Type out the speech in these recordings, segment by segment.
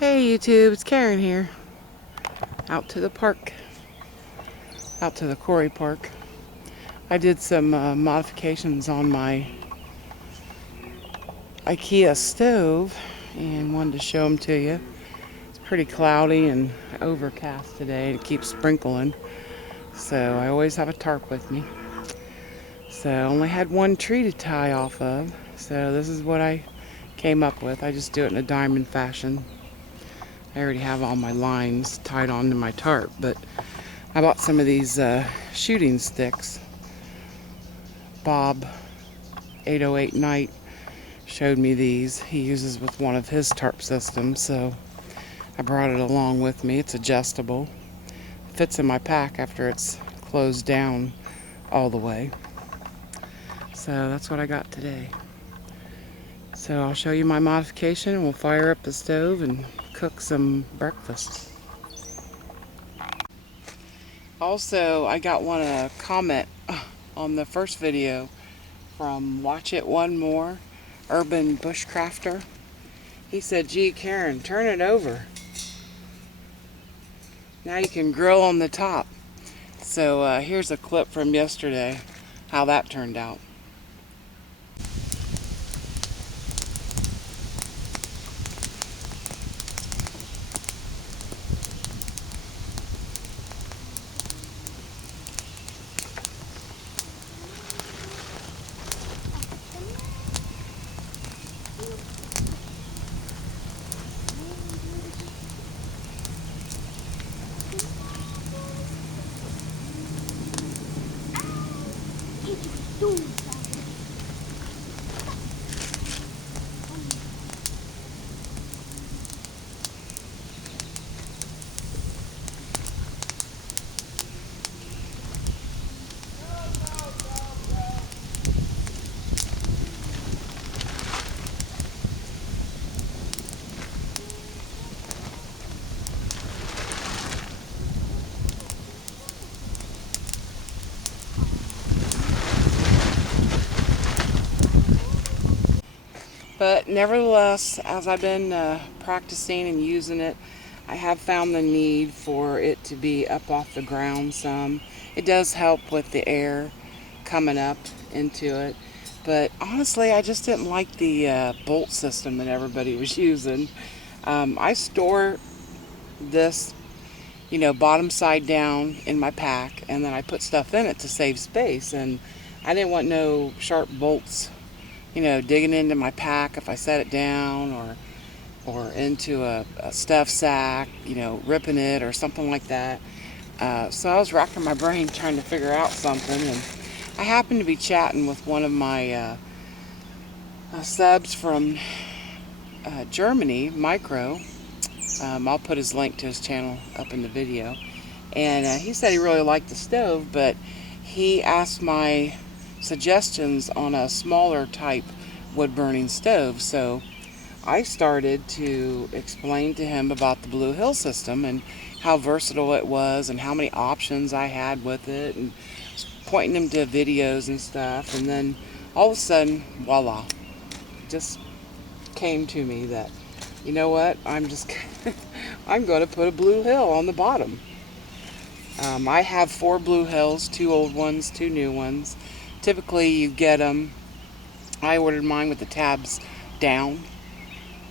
Hey YouTube, it's Karen here. Out to the park. Out to the Quarry Park. I did some modifications on my IKEA stove and wanted to show them to you. It's pretty cloudy and overcast today. It keeps sprinkling. So I always have a tarp with me. So I only had one tree to tie off of. So this is what I came up with. I just do it in a diamond fashion. I already have all my lines tied onto my tarp, but I bought some of these shooting sticks. Bob 808 Knight showed me these. He uses with one of his tarp systems, so I brought it along with me. It's adjustable. Fits in my pack after it's closed down all the way. So that's what I got today. So I'll show you my modification and we'll fire up the stove and cook some breakfast. Also, I got a comment on the first video from Watch It One More, Urban Bushcrafter. He said, "Gee, Karen, turn it over. Now you can grill on the top." So here's a clip from yesterday, how that turned out. But nevertheless, as I've been practicing and using it, I have found the need for it to be up off the ground some. It does help with the air coming up into it. But honestly, I just didn't like the bolt system that everybody was using. I store this, bottom side down in my pack, and then I put stuff in it to save space. And I didn't want no sharp bolts digging into my pack if I set it down, or into a stuff sack, ripping it or something like that. So I was racking my brain trying to figure out something, and I happened to be chatting with one of my subs from Germany, Micro. I'll put his link to his channel up in the video. And he said he really liked the stove, but he asked my suggestions on a smaller type wood burning stove. So I started to explain to him about the Blue Hill system and how versatile it was and how many options I had with it, and pointing him to videos and stuff. And then all of a sudden, voila, just came to me that, you know what, I'm going to put a Blue Hill on the bottom. I have 4 Blue Hills, 2 old ones, 2 new ones. Typically you get them, I ordered mine with the tabs down,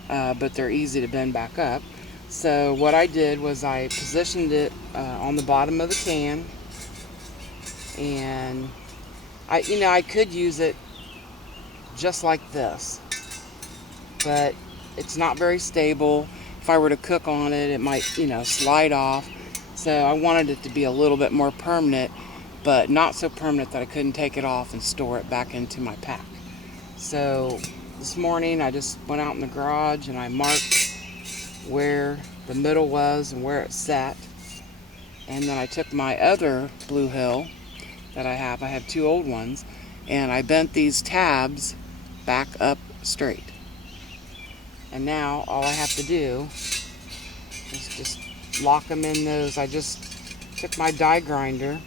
but they're easy to bend back up. So what I did was I positioned it on the bottom of the can, and I could use it just like this, but it's not very stable. If I were to cook on it, it might, slide off. So I wanted it to be a little bit more permanent, but not so permanent that I couldn't take it off and store it back into my pack. So this morning I just went out in the garage and I marked where the middle was and where it sat. And then I took my other Blue Hill that I have 2 old ones, and I bent these tabs back up straight. And now all I have to do is just lock them in those. I just took my die grinder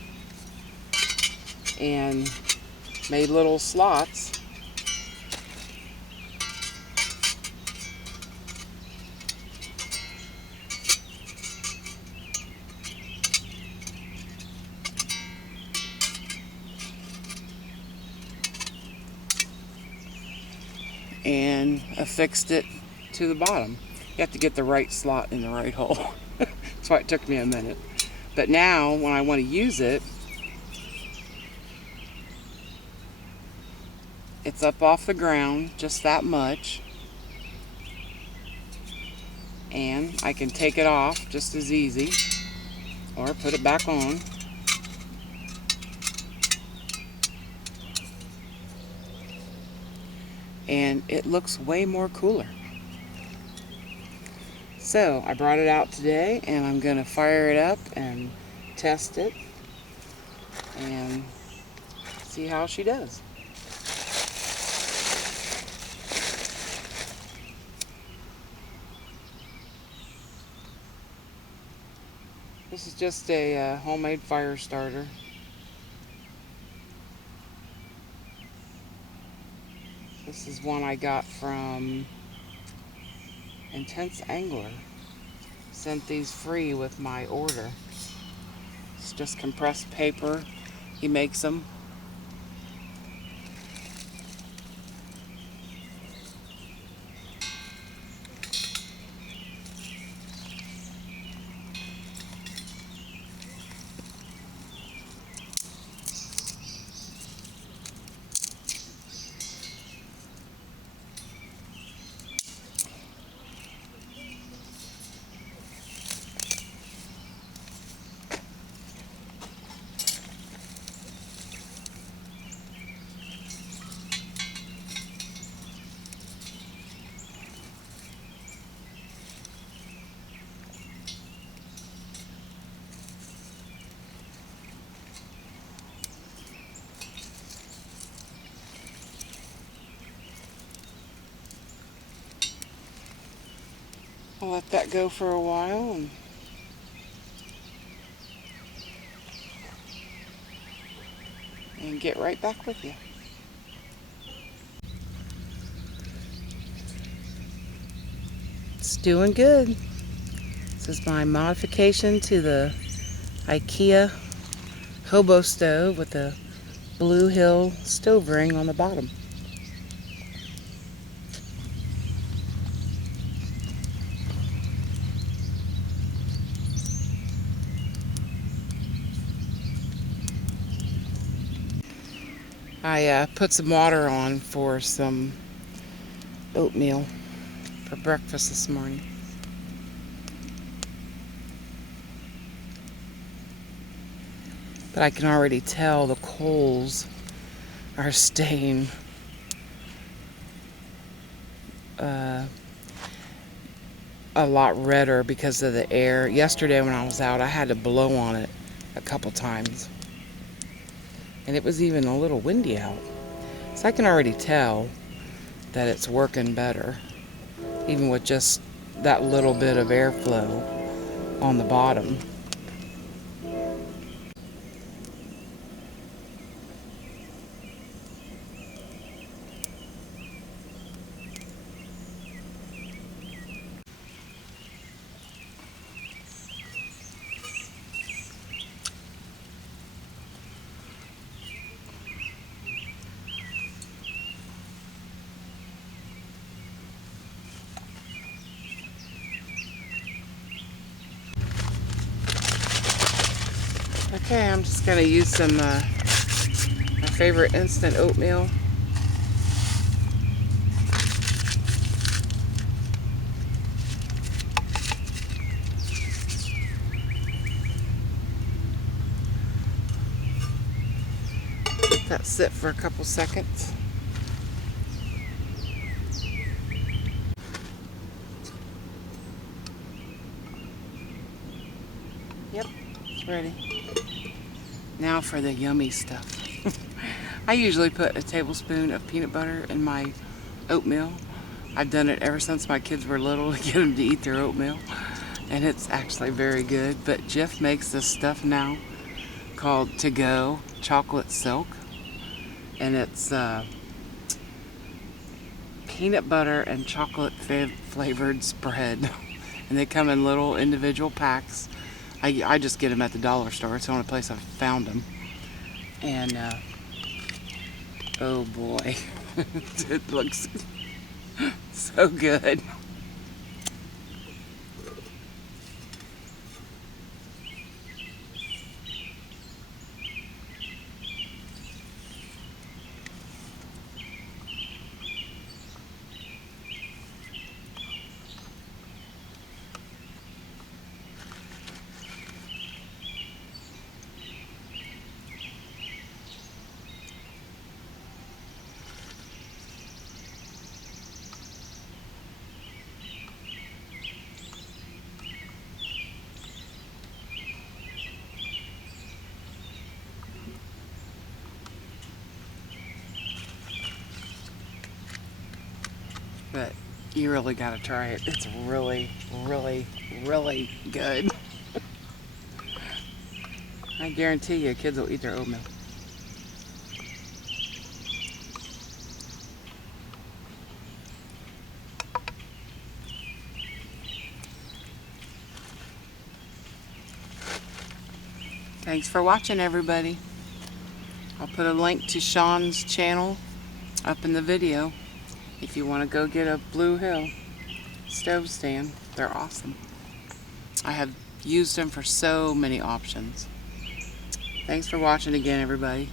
and made little slots and affixed it to the bottom. You have to get the right slot in the right hole. That's why it took me a minute. But now when I want to use it, it's up off the ground just that much, and I can take it off just as easy or put it back on. And it looks way more cooler. So I brought it out today and I'm gonna fire it up and test it and see how she does. This is just a homemade fire starter. This is one I got from Intense Angler. Sent these free with my order. It's just compressed paper. He makes them. I'll let that go for a while and get right back with you. It's doing good. This is my modification to the IKEA Hobo Stove with the Blue Hill stove ring on the bottom. I put some water on for some oatmeal for breakfast this morning. But I can already tell the coals are staying a lot redder because of the air. Yesterday when I was out, I had to blow on it a couple times. And it was even a little windy out. So I can already tell that it's working better, even with just that little bit of airflow on the bottom. Okay, I'm just going to use some my favorite instant oatmeal. Let that sit for a couple seconds. Yep, it's ready. Now for the yummy stuff. I usually put a tablespoon of peanut butter in my oatmeal. I've done it ever since my kids were little to get them to eat their oatmeal. And it's actually very good. But Jeff makes this stuff now called To Go Chocolate Silk. And it's peanut butter and chocolate flavored spread. And they come in little individual packs. I just get them at the dollar store. It's the only place I've found them. And, oh boy, it looks So good. But you really gotta try it. It's really, really, really good. I guarantee you kids will eat their oatmeal. Thanks for watching, everybody. I'll put a link to Sean's channel up in the video if you want to go get a Blue Hill stove stand. They're awesome. I have used them for so many options. Thanks for watching again, everybody.